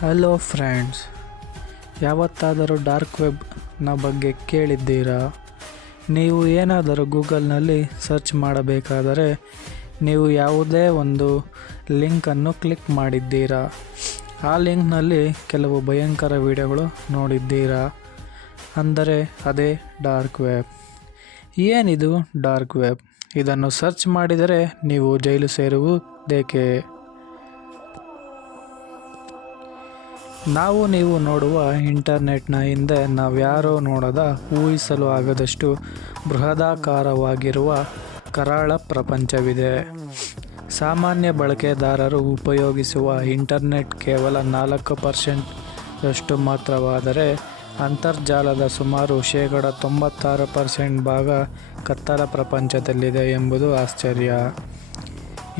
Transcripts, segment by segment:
Hello friends, ಯಾವತ್ತಾದರೂ dark ವೆಬ್ನ ಬಗ್ಗೆ ಕೇಳಿದ್ದೀರಾ? ನೀವು ಏನಾದರೂ ಗೂಗಲ್ನಲ್ಲಿ ಸರ್ಚ್ ಮಾಡಬೇಕಾದರೆ ನೀವು ಯಾವುದೇ ಒಂದು ಲಿಂಕನ್ನು ಕ್ಲಿಕ್ ಮಾಡಿದ್ದೀರಾ. ಆ ಲಿಂಕ್ನಲ್ಲಿ ಕೆಲವು ಭಯಂಕರ ವಿಡಿಯೋಗಳು ನೋಡಿದ್ದೀರಾ. ಅಂದರೆ ಅದೇ ಡಾರ್ಕ್ ವೆಬ್. ಏನಿದು ಡಾರ್ಕ್ ವೆಬ್? ಇದನ್ನು ಸರ್ಚ್ ಮಾಡಿದರೆ ನೀವು ಜೈಲು ಸೇರುವುದೇಕೆ? ನೀವು ನೋಡುವ ಇಂಟರ್ನೆಟ್ನ ಹಿಂದೆ ನಾವ್ಯಾರೋ ನೋಡದ, ಊಹಿಸಲು ಆಗದಷ್ಟು ಬೃಹದಾಕಾರವಾಗಿರುವ ಕರಾಳ ಪ್ರಪಂಚವಿದೆ. ಸಾಮಾನ್ಯ ಬಳಕೆದಾರರು ಉಪಯೋಗಿಸುವ ಇಂಟರ್ನೆಟ್ ಕೇವಲ 4% ಮಾತ್ರವಾದರೆ, ಅಂತರ್ಜಾಲದ ಸುಮಾರು 96% ಭಾಗ ಕತ್ತಲ ಪ್ರಪಂಚದಲ್ಲಿದೆ ಎಂಬುದು ಆಶ್ಚರ್ಯ.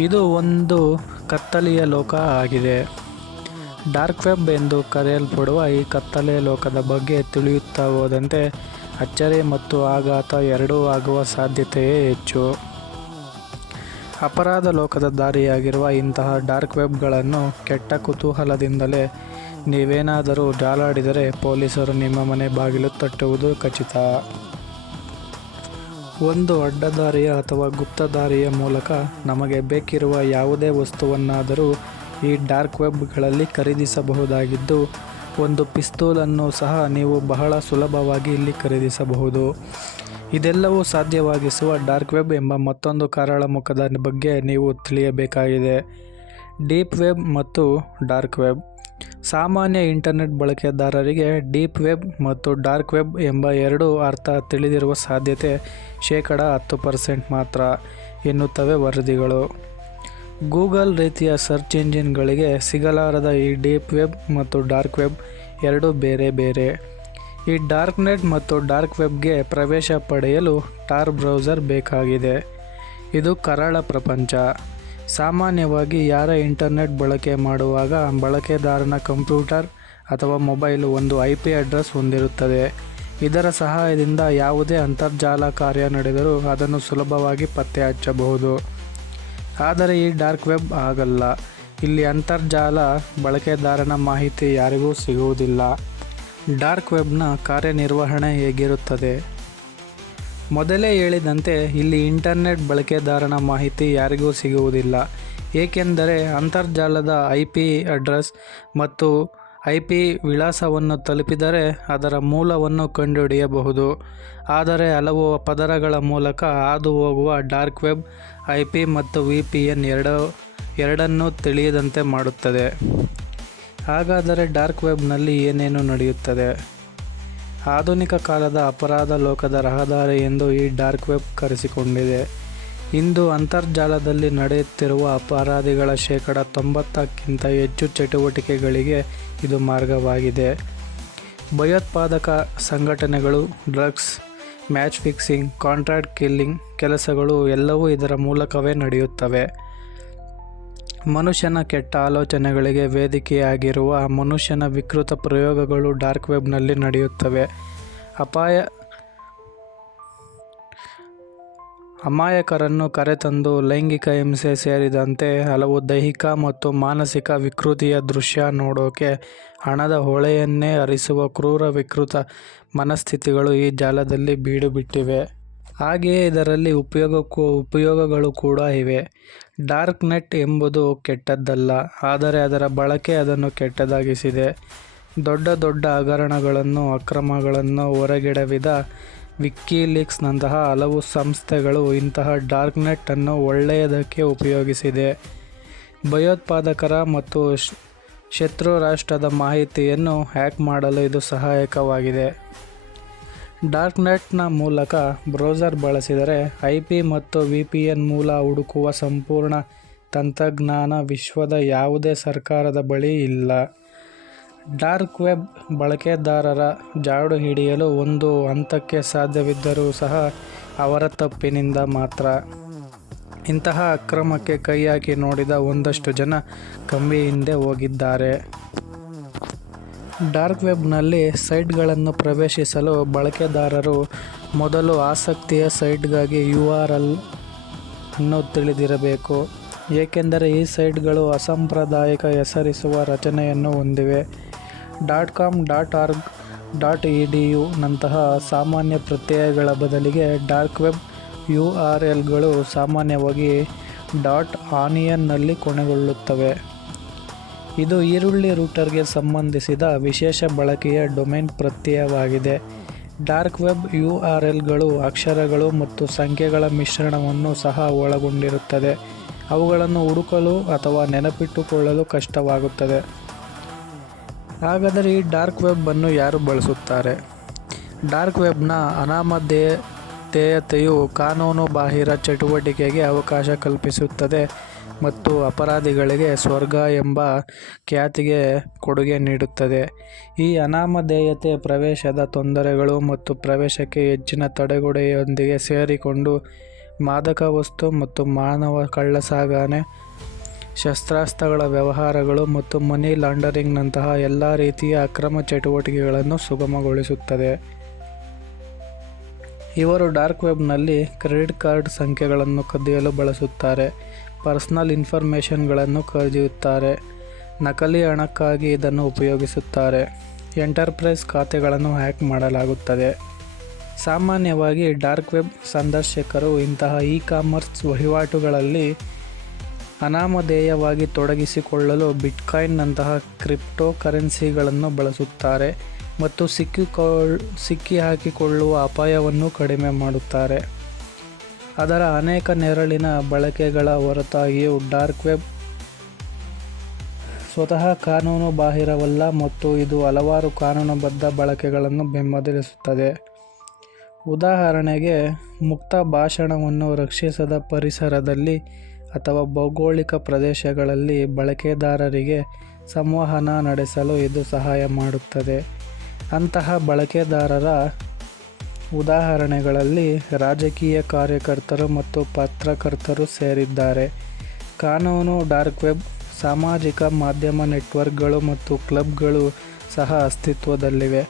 ಇದು ಒಂದು ಕತ್ತಲೆಯ ಲೋಕ ಆಗಿದೆ. ಡಾರ್ಕ್ ವೆಬ್ ಎಂದು ಕರೆಯಲ್ಪಡುವ ಈ ಕತ್ತಲೆ ಲೋಕದ ಬಗ್ಗೆ ತಿಳಿಯುತ್ತಾ ಹೋದಂತೆ ಅಚ್ಚರಿ ಮತ್ತು ಆಘಾತ ಎರಡೂ ಆಗುವ ಸಾಧ್ಯತೆಯೇ ಹೆಚ್ಚು. ಅಪರಾಧ ಲೋಕದ ದಾರಿಯಾಗಿರುವ ಇಂತಹ ಡಾರ್ಕ್ ವೆಬ್ಗಳನ್ನು ಕೆಟ್ಟ ಕುತೂಹಲದಿಂದಲೇ ನೀವೇನಾದರೂ ಜಾಲಾಡಿದರೆ ಪೊಲೀಸರು ನಿಮ್ಮ ಮನೆ ಬಾಗಿಲು ತಟ್ಟುವುದು ಖಚಿತ. ಒಂದು ಅಡ್ಡದಾರಿಯ ಅಥವಾ ಗುಪ್ತದಾರಿಯ ಮೂಲಕ ನಮಗೆ ಬೇಕಿರುವ ಯಾವುದೇ ವಸ್ತುವನ್ನಾದರೂ ಈ ಡಾರ್ಕ್ ವೆಬ್ಗಳಲ್ಲಿ ಖರೀದಿಸಬಹುದಾಗಿದ್ದು, ಒಂದು ಪಿಸ್ತೂಲನ್ನು ಸಹ ನೀವು ಬಹಳ ಸುಲಭವಾಗಿ ಇಲ್ಲಿ ಖರೀದಿಸಬಹುದು. ಇದೆಲ್ಲವೂ ಸಾಧ್ಯವಾಗಿಸುವ ಡಾರ್ಕ್ ವೆಬ್ ಎಂಬ ಮತ್ತೊಂದು ಕರಾಳ ಮುಖದ ಬಗ್ಗೆ ನೀವು ತಿಳಿಯಬೇಕಾಗಿದೆ. ಡೀಪ್ ವೆಬ್ ಮತ್ತು ಡಾರ್ಕ್ ವೆಬ್. ಸಾಮಾನ್ಯ ಇಂಟರ್ನೆಟ್ ಬಳಕೆದಾರರಿಗೆ ಡೀಪ್ ವೆಬ್ ಮತ್ತು ಡಾರ್ಕ್ ವೆಬ್ ಎಂಬ ಎರಡೂ ಅರ್ಥ ತಿಳಿದಿರುವ ಸಾಧ್ಯತೆ 10% ಮಾತ್ರ ಎನ್ನುತ್ತವೆ ವರದಿಗಳು. ಗೂಗಲ್ ರೀತಿಯ ಸರ್ಚ್ ಇಂಜಿನ್ಗಳಿಗೆ ಸಿಗಲಾರದ ಈ ಡೀಪ್ ವೆಬ್ ಮತ್ತು ಡಾರ್ಕ್ ವೆಬ್ ಎರಡೂ ಬೇರೆ ಬೇರೆ. ಈ ಡಾರ್ಕ್ ನೆಟ್ ಮತ್ತು ಡಾರ್ಕ್ ವೆಬ್ಗೆ ಪ್ರವೇಶ ಪಡೆಯಲು ಟಾರ್ ಬ್ರೌಸರ್ ಬೇಕಾಗಿದೆ. ಇದು ಕರಾಳ ಪ್ರಪಂಚ. ಸಾಮಾನ್ಯವಾಗಿ ಯಾರ ಇಂಟರ್ನೆಟ್ ಬಳಕೆ ಮಾಡುವಾಗ ಬಳಕೆದಾರನ ಕಂಪ್ಯೂಟರ್ ಅಥವಾ ಮೊಬೈಲ್ ಒಂದು IP ಅಡ್ರೆಸ್ ಹೊಂದಿರುತ್ತದೆ. ಇದರ ಸಹಾಯದಿಂದ ಯಾವುದೇ ಅಂತರ್ಜಾಲ ಕಾರ್ಯ ನಡೆದರೂ ಅದನ್ನು ಸುಲಭವಾಗಿ ಪತ್ತೆ ಹಚ್ಚಬಹುದು. ಆದರೆ ಈ ಡಾರ್ಕ್ ವೆಬ್ ಹಾಗಲ್ಲ. ಇಲ್ಲಿ ಅಂತರ್ಜಾಲ ಬಳಕೆದಾರನ ಮಾಹಿತಿ ಯಾರಿಗೂ ಸಿಗುವುದಿಲ್ಲ. ಡಾರ್ಕ್ ವೆಬ್ನ ಕಾರ್ಯನಿರ್ವಹಣೆ ಹೇಗಿರುತ್ತದೆ? ಮೊದಲೇ ಹೇಳಿದಂತೆ ಇಲ್ಲಿ ಇಂಟರ್ನೆಟ್ ಬಳಕೆದಾರನ ಮಾಹಿತಿ ಯಾರಿಗೂ ಸಿಗುವುದಿಲ್ಲ, ಏಕೆಂದರೆ ಅಂತರ್ಜಾಲದ IP ಅಡ್ರೆಸ್ ಮತ್ತು IP ವಿಳಾಸವನ್ನು ತಲುಪಿದರೆ ಅದರ ಮೂಲವನ್ನು ಕಂಡುಹಿಡಿಯಬಹುದು. ಆದರೆ ಹಲವು ಪದರಗಳ ಮೂಲಕ ಹಾದು ಹೋಗುವ ಡಾರ್ಕ್ ವೆಬ್ IP ಮತ್ತು VPN ಎರಡನ್ನೂ ತಿಳಿಯದಂತೆ ಮಾಡುತ್ತದೆ. ಹಾಗಾದರೆ ಡಾರ್ಕ್ ವೆಬ್ನಲ್ಲಿ ಏನೇನು ನಡೆಯುತ್ತದೆ? ಆಧುನಿಕ ಕಾಲದ ಅಪರಾಧ ಲೋಕದ ರಹದಾರಿ ಎಂದು ಈ ಡಾರ್ಕ್ ವೆಬ್ ಕರೆಸಿಕೊಂಡಿದೆ. ಇಂದು ಅಂತರ್ಜಾಲದಲ್ಲಿ ನಡೆಯುತ್ತಿರುವ ಅಪರಾಧಿಗಳ 90%ಕ್ಕಿಂತ ಹೆಚ್ಚು ಚಟುವಟಿಕೆಗಳಿಗೆ ಇದು ಮಾರ್ಗವಾಗಿದೆ. ಭಯೋತ್ಪಾದಕ ಸಂಘಟನೆಗಳು, drugs, match fixing, contract killing ಕೆಲಸಗಳು ಎಲ್ಲವೂ ಇದರ ಮೂಲಕವೇ ನಡೆಯುತ್ತವೆ. ಮನುಷ್ಯನ ಕೆಟ್ಟ ಆಲೋಚನೆಗಳಿಗೆ ವೇದಿಕೆಯಾಗಿರುವ ಮನುಷ್ಯನ ವಿಕೃತ ಪ್ರಯೋಗಗಳು ಡಾರ್ಕ್ ವೆಬ್ನಲ್ಲಿ ನಡೆಯುತ್ತವೆ. ಅಮಾಯಕರನ್ನು ಕರೆತಂದು ಲೈಂಗಿಕ ಹಿಂಸೆ ಸೇರಿದಂತೆ ಹಲವು ದೈಹಿಕ ಮತ್ತು ಮಾನಸಿಕ ವಿಕೃತಿಯ ದೃಶ್ಯ ನೋಡೋಕೆ ಹಣದ ಹೊಳೆಯನ್ನೇ ಹರಿಸುವ ಕ್ರೂರ ವಿಕೃತ ಮನಸ್ಥಿತಿಗಳು ಈ ಜಾಲದಲ್ಲಿ ಬೀಡು ಬಿಟ್ಟಿವೆ. ಹಾಗೆಯೇ ಇದರಲ್ಲಿ ಉಪಯೋಗಗಳು ಕೂಡ ಇವೆ. ಡಾರ್ಕ್ ನೆಟ್ ಎಂಬುದು ಕೆಟ್ಟದ್ದಲ್ಲ, ಆದರೆ ಅದರ ಬಳಕೆ ಅದನ್ನು ಕೆಟ್ಟದಾಗಿಸಿದೆ. ದೊಡ್ಡ ಹಗರಣಗಳನ್ನು, ಅಕ್ರಮಗಳನ್ನು ಹೊರಗೆಡವಿದ ವಿಕಿಲೀಕ್ಸ್ನಂತಹ ಹಲವು ಸಂಸ್ಥೆಗಳು ಇಂತಹ ಡಾರ್ಕ್ ನೆಟ್ ಅನ್ನು ಒಳ್ಳೆಯದಕ್ಕೆ ಉಪಯೋಗಿಸಿದೆ. ಭಯೋತ್ಪಾದಕರ ಮತ್ತು ಶತ್ರು ರಾಷ್ಟ್ರದ ಮಾಹಿತಿಯನ್ನು ಹ್ಯಾಕ್ ಮಾಡಲು ಇದು ಸಹಾಯಕವಾಗಿದೆ. ಡಾರ್ಕ್ ನೆಟ್ನ ಮೂಲಕ ಬ್ರೌಸರ್ ಬಳಸಿದರೆ IP ಮತ್ತು VPN ಮೂಲ ಹುಡುಕುವ ಸಂಪೂರ್ಣ ತಂತ್ರಜ್ಞಾನ ವಿಶ್ವದ ಯಾವುದೇ ಸರ್ಕಾರದ ಬಳಿ ಇಲ್ಲ. ಡಾರ್ಕ್ ವೆಬ್ ಬಳಕೆದಾರರ ಜಾಡು ಹಿಡಿಯಲು ಒಂದು ಹಂತಕ್ಕೆ ಸಾಧ್ಯವಿದ್ದರೂ ಸಹ ಅವರ ತಪ್ಪಿನಿಂದ ಮಾತ್ರ. ಇಂತಹ ಅಕ್ರಮಕ್ಕೆ ಕೈ ಹಾಕಿ ನೋಡಿದ ಒಂದಷ್ಟು ಜನ ಕಂಬಿ ಹಿಂದೆ ಹೋಗಿದ್ದಾರೆ. ಡಾರ್ಕ್ ವೆಬ್ನಲ್ಲಿ ಸೈಟ್ಗಳನ್ನು ಪ್ರವೇಶಿಸಲು ಬಳಕೆದಾರರು ಮೊದಲು ಆಸಕ್ತಿಯ ಸೈಟ್ಗಾಗಿ URL ಅನ್ನು ತಿಳಿದಿರಬೇಕು. ಏಕೆಂದರೆ ಈ ಸೈಟ್ಗಳು ಅಸಾಂಪ್ರದಾಯಿಕ ಹೆಸರಿಸುವ ರಚನೆಯನ್ನು ಹೊಂದಿವೆ. .com, .org, .edu ನಂತಹ ಸಾಮಾನ್ಯ ಪ್ರತ್ಯಯಗಳ ಬದಲಿಗೆ ಡಾರ್ಕ್ ವೆಬ್ URLಗಳು ಸಾಮಾನ್ಯವಾಗಿ .onion ನಲ್ಲಿ ಕೊನೆಗೊಳ್ಳುತ್ತವೆ. ಇದು ಈರುಳ್ಳಿ ರೂಟರ್ಗೆ ಸಂಬಂಧಿಸಿದ ವಿಶೇಷ ಬಳಕೆಯ ಡೊಮೇನ್ ಪ್ರತ್ಯಯವಾಗಿದೆ. ಡಾರ್ಕ್ ವೆಬ್ URLಗಳು ಅಕ್ಷರಗಳು ಮತ್ತು ಸಂಖ್ಯೆಗಳ ಮಿಶ್ರಣವನ್ನು ಸಹ ಒಳಗೊಂಡಿರುತ್ತದೆ. ಅವುಗಳನ್ನು ಹುಡುಕಲು ಅಥವಾ ನೆನಪಿಟ್ಟುಕೊಳ್ಳಲು ಕಷ್ಟವಾಗುತ್ತದೆ. ಹಾಗಾದರೆ ಈ ಡಾರ್ಕ್ ವೆಬ್ ಅನ್ನು ಯಾರು ಬಳಸುತ್ತಾರೆ? ಡಾರ್ಕ್ ವೆಬ್ನ ಅನಾಮಧೇಯತೆಯು ಕಾನೂನು ಬಾಹಿರ ಚಟುವಟಿಕೆಗೆ ಅವಕಾಶ ಕಲ್ಪಿಸುತ್ತದೆ ಮತ್ತು ಅಪರಾಧಿಗಳಿಗೆ ಸ್ವರ್ಗ ಎಂಬ ಖ್ಯಾತಿಗೆ ಕೊಡುಗೆ ನೀಡುತ್ತದೆ. ಈ ಅನಾಮಧೇಯತೆ ಪ್ರವೇಶದ ತೊಂದರೆಗಳು ಮತ್ತು ಪ್ರವೇಶಕ್ಕೆ ಹೆಚ್ಚಿನ ತಡೆಗೋಡೆಯೊಂದಿಗೆ ಸೇರಿಕೊಂಡು ಮಾದಕ ವಸ್ತು ಮತ್ತು ಮಾನವ ಕಳ್ಳಸಾಗಣೆ, ಶಸ್ತ್ರಾಸ್ತ್ರಗಳ ವ್ಯವಹಾರಗಳು ಮತ್ತು ಮನಿ ಲಾಂಡರಿಂಗ್ನಂತಹ ಎಲ್ಲ ರೀತಿಯ ಅಕ್ರಮ ಚಟುವಟಿಕೆಗಳನ್ನು ಸುಗಮಗೊಳಿಸುತ್ತದೆ. ಇವರು ಡಾರ್ಕ್ ವೆಬ್ನಲ್ಲಿ ಕ್ರೆಡಿಟ್ ಕಾರ್ಡ್ ಸಂಖ್ಯೆಗಳನ್ನು ಕದಿಯಲು ಬಳಸುತ್ತಾರೆ, ಪರ್ಸನಲ್ ಇನ್ಫಾರ್ಮೇಷನ್ಗಳನ್ನು ಕದಿಯುತ್ತಾರೆ, ನಕಲಿ ಹಣಕ್ಕಾಗಿ ಇದನ್ನು ಉಪಯೋಗಿಸುತ್ತಾರೆ, ಎಂಟರ್ಪ್ರೈಸ್ ಖಾತೆಗಳನ್ನು ಹ್ಯಾಕ್ ಮಾಡಲಾಗುತ್ತದೆ. ಸಾಮಾನ್ಯವಾಗಿ ಡಾರ್ಕ್ ವೆಬ್ ಸಂದರ್ಶಕರು ಇಂತಹ ಇ-ಕಾಮರ್ಸ್ ವಹಿವಾಟುಗಳಲ್ಲಿ ಅನಾಮಧೇಯವಾಗಿ ತೊಡಗಿಸಿಕೊಳ್ಳಲು ಬಿಟ್ಕಾಯಿನ್ ನಂತಹ ಕ್ರಿಪ್ಟೋ ಕರೆನ್ಸಿಗಳನ್ನು ಬಳಸುತ್ತಾರೆ ಮತ್ತು ಸಿಕ್ಕಿಹಾಕಿಕೊಳ್ಳುವ ಅಪಾಯವನ್ನು ಕಡಿಮೆ ಮಾಡುತ್ತಾರೆ. ಅದರ ಅನೇಕ ನೆರಳಿನ ಬಳಕೆಗಳ ಹೊರತಾಗಿಯೂ ಡಾರ್ಕ್ ವೆಬ್ ಸ್ವತಃ ಕಾನೂನು ಬಾಹಿರವಲ್ಲ ಮತ್ತು ಇದು ಹಲವಾರು ಕಾನೂನುಬದ್ಧ ಬಳಕೆಗಳನ್ನು ಬೆಂಬಲಿಸುತ್ತದೆ. ಉದಾಹರಣೆಗೆ, ಮುಕ್ತ ಭಾಷಣವನ್ನು ರಕ್ಷಿಸದ ಪರಿಸರದಲ್ಲಿ ಅಥವಾ ಭೌಗೋಳಿಕ ಪ್ರದೇಶಗಳಲ್ಲಿ ಬಳಕೆದಾರರಿಗೆ ಸಂವಹನ ನಡೆಸಲು ಇದು ಸಹಾಯ ಮಾಡುತ್ತದೆ. ಅಂತಹ ಬಳಕೆದಾರರ ಉದಾಹರಣೆಗಳಲ್ಲಿ ರಾಜಕೀಯ ಕಾರ್ಯಕರ್ತರು ಮತ್ತು ಪತ್ರಕರ್ತರು ಸೇರಿದ್ದಾರೆ. ಕಾನೂನು ಡಾರ್ಕ್ ವೆಬ್ ಸಾಮಾಜಿಕ ಮಾಧ್ಯಮ ನೆಟ್ವರ್ಕ್ಗಳು ಮತ್ತು ಕ್ಲಬ್ಗಳು ಸಹ ಅಸ್ತಿತ್ವದಲ್ಲಿವೆ.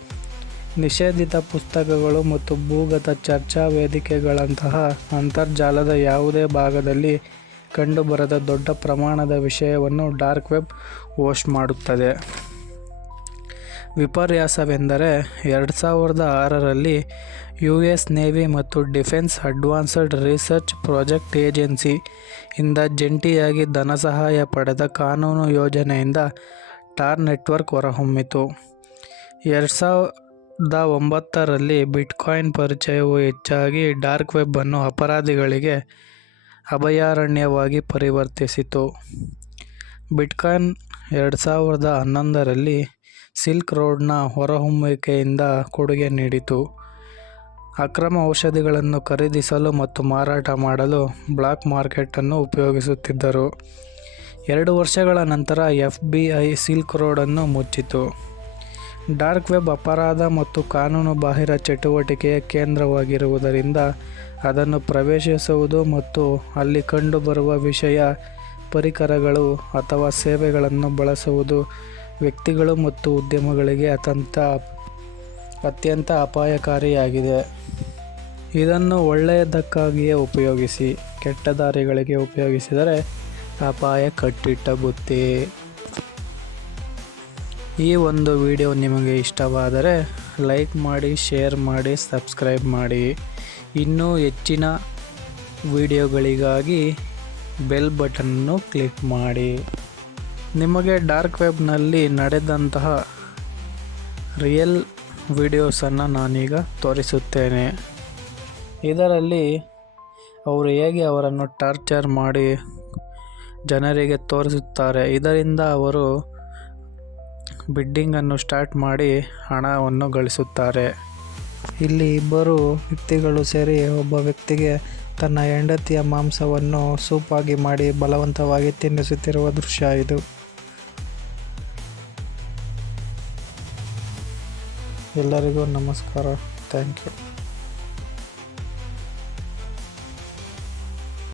ನಿಷೇಧಿತ ಪುಸ್ತಕಗಳು ಮತ್ತು ಭೂಗತ ಚರ್ಚಾ ವೇದಿಕೆಗಳಂತಹ ಅಂತರ್ಜಾಲದ ಯಾವುದೇ ಭಾಗದಲ್ಲಿ ಕಂಡುಬರದ ದೊಡ್ಡ ಪ್ರಮಾಣದ ವಿಷಯವನ್ನು ಡಾರ್ಕ್ ವೆಬ್ ಹೋಸ್ಟ್ ಮಾಡುತ್ತದೆ. ವಿಪರ್ಯಾಸವೆಂದರೆ 2006ರಲ್ಲಿ US ನೇವಿ ಮತ್ತು defence advanced research project agency ಇಂದ ಜಂಟಿಯಾಗಿ ಧನಸಹಾಯ ಪಡೆದ ಕಾನೂನು ಯೋಜನೆಯಿಂದ ಟಾರ್ ನೆಟ್ವರ್ಕ್ ಹೊರಹೊಮ್ಮಿತು. 2009ರಲ್ಲಿ ಬಿಟ್ಕಾಯಿನ್ ಪರಿಚಯವು ಹೆಚ್ಚಾಗಿ ಡಾರ್ಕ್ ವೆಬ್ ಅನ್ನು ಅಪರಾಧಿಗಳಿಗೆ ಅಭಯಾರಣ್ಯವಾಗಿ ಪರಿವರ್ತಿಸಿತು. ಬಿಟ್ಕಾಯಿನ್ 2011ರಲ್ಲಿ ಸಿಲ್ಕ್ ರೋಡ್ನ ಹೊರಹೊಮ್ಮುವಿಕೆಯಿಂದ ಕೊಡುಗೆ ನೀಡಿತು. ಅಕ್ರಮ ಔಷಧಿಗಳನ್ನು ಖರೀದಿಸಲು ಮತ್ತು ಮಾರಾಟ ಮಾಡಲು ಬ್ಲಾಕ್ ಮಾರ್ಕೆಟ್ ಅನ್ನು ಉಪಯೋಗಿಸುತ್ತಿದ್ದರು. 2 ವರ್ಷಗಳ ನಂತರ FBI ಸಿಲ್ಕ್ ರೋಡ್ ಅನ್ನು ಮುಚ್ಚಿತು. ಡಾರ್ಕ್ ವೆಬ್ ಅಪರಾಧ ಮತ್ತು ಕಾನೂನು ಬಾಹಿರ ಚಟುವಟಿಕೆಯ ಕೇಂದ್ರವಾಗಿರುವುದರಿಂದ ಅದನ್ನು ಪ್ರವೇಶಿಸುವುದು ಮತ್ತು ಅಲ್ಲಿ ಕಂಡುಬರುವ ವಿಷಯ, ಪರಿಕರಗಳು ಅಥವಾ ಸೇವೆಗಳನ್ನು ಬಳಸುವುದು ವ್ಯಕ್ತಿಗಳು ಮತ್ತು ಉದ್ಯಮಗಳಿಗೆ ಅತ್ಯಂತ ಅಪಾಯಕಾರಿಯಾಗಿದೆ. ಇದನ್ನು ಒಳ್ಳೆಯದಕ್ಕಾಗಿಯೇ ಉಪಯೋಗಿಸಿ, ಕೆಟ್ಟ ದಾರಿಗಳಿಗೆ ಉಪಯೋಗಿಸಿದರೆ ಅಪಾಯ ಕಟ್ಟಿಟ್ಟ ಬುತ್ತಿ. ಈ ಒಂದು ವಿಡಿಯೋ ನಿಮಗೆ ಇಷ್ಟವಾದರೆ ಲೈಕ್ ಮಾಡಿ, ಶೇರ್ ಮಾಡಿ, ಸಬ್ಸ್ಕ್ರೈಬ್ ಮಾಡಿ. ಇನ್ನೂ ಹೆಚ್ಚಿನ ವಿಡಿಯೋಗಳಿಗಾಗಿ ಬೆಲ್ ಬಟನ್ನನ್ನು ಕ್ಲಿಕ್ ಮಾಡಿ. ನಿಮಗೆ ಡಾರ್ಕ್ ವೆಬ್ನಲ್ಲಿ ನಡೆದಂತಹ ರಿಯಲ್ ವಿಡಿಯೋಸನ್ನು ನಾನೀಗ ತೋರಿಸುತ್ತೇನೆ. ಇದರಲ್ಲಿ ಅವರು ಹೇಗೆ ಅವರನ್ನು ಟಾರ್ಚರ್ ಮಾಡಿ ಜನರಿಗೆ ತೋರಿಸುತ್ತಾರೆ. ಇದರಿಂದ ಅವರು ಬಿಡ್ಡಿಂಗನ್ನು ಸ್ಟಾರ್ಟ್ ಮಾಡಿ ಹಣವನ್ನು ಗಳಿಸುತ್ತಾರೆ. ಇಲ್ಲಿ ಇಬ್ಬರು ವ್ಯಕ್ತಿಗಳು ಸೇರಿ ಒಬ್ಬ ವ್ಯಕ್ತಿಗೆ ತನ್ನ ಹೆಂಡತಿಯ ಮಾಂಸವನ್ನು ಸೂಪಾಗಿ ಮಾಡಿ ಬಲವಂತವಾಗಿ ತಿನ್ನಿಸುತ್ತಿರುವ ದೃಶ್ಯ ಇದು. ಎಲ್ಲರಿಗೂ ನಮಸ್ಕಾರ. Thank you.